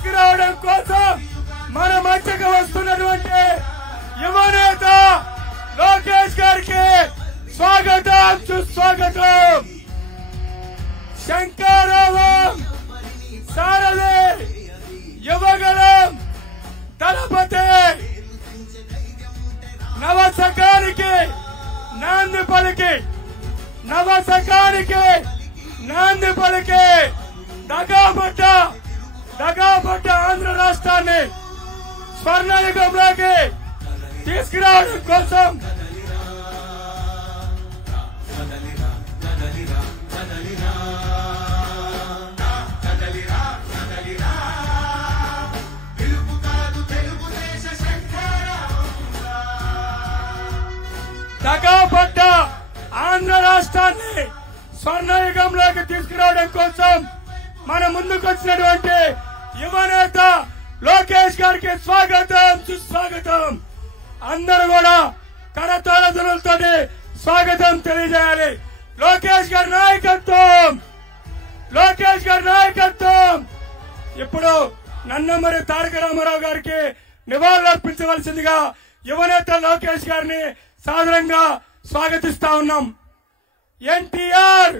తీసుకురావడం కోసం మన మధ్యకు వస్తున్నటువంటి యువనేత లోకేష్ గారికి స్వాగతం సుస్వాగతం. శంకరావం సారథి యువగలం దళపతి నవశకానికి నాంది పలికి దగాపడ్డ ఆంధ్ర రాష్ట్రాన్ని స్వర్ణయుగంలోకి తీసుకురావడం కోసం దగాపడ్డ ఆంధ్ర రాష్ట్రాన్ని స్వర్ణయుగంలోకి తీసుకురావడం కోసం మన ముందుకు వచ్చినటువంటి యువనేత లోకేష్ గారికి స్వాగతం సుస్వాగతం. అందరూ కూడా కరతాళ ధ్వనులతో స్వాగతం తెలియజేయాలి. లోకేష్ గారి నాయకత్వం. ఇప్పుడు నందమూరి తారక రామారావు గారికి నివాళులర్పించవలసిందిగా యువనేత లోకేష్ గారిని సాదరంగా స్వాగతిస్తా ఉన్నాం. ఎన్టీఆర్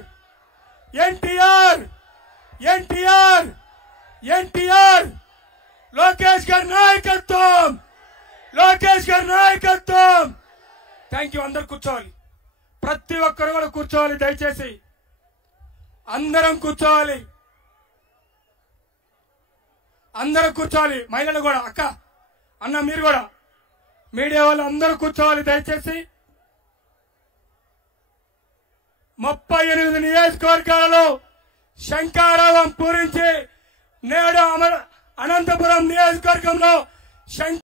లోకేష్ గారి నాయకత్వం. Thank you. అందరు కూర్చోవాలి, ప్రతి ఒక్కరు కూడా కూర్చోవాలి. దయచేసి అందరం కూర్చోవాలి. మహిళలు కూడా, అక్క అన్న మీరు కూడా, మీడియా వాళ్ళు అందరూ కూర్చోవాలి దయచేసి. 38 నియోజకవర్గాలలో శంఖారావం పూరించి నేడు అనంతపురం నియోజకవర్గంలో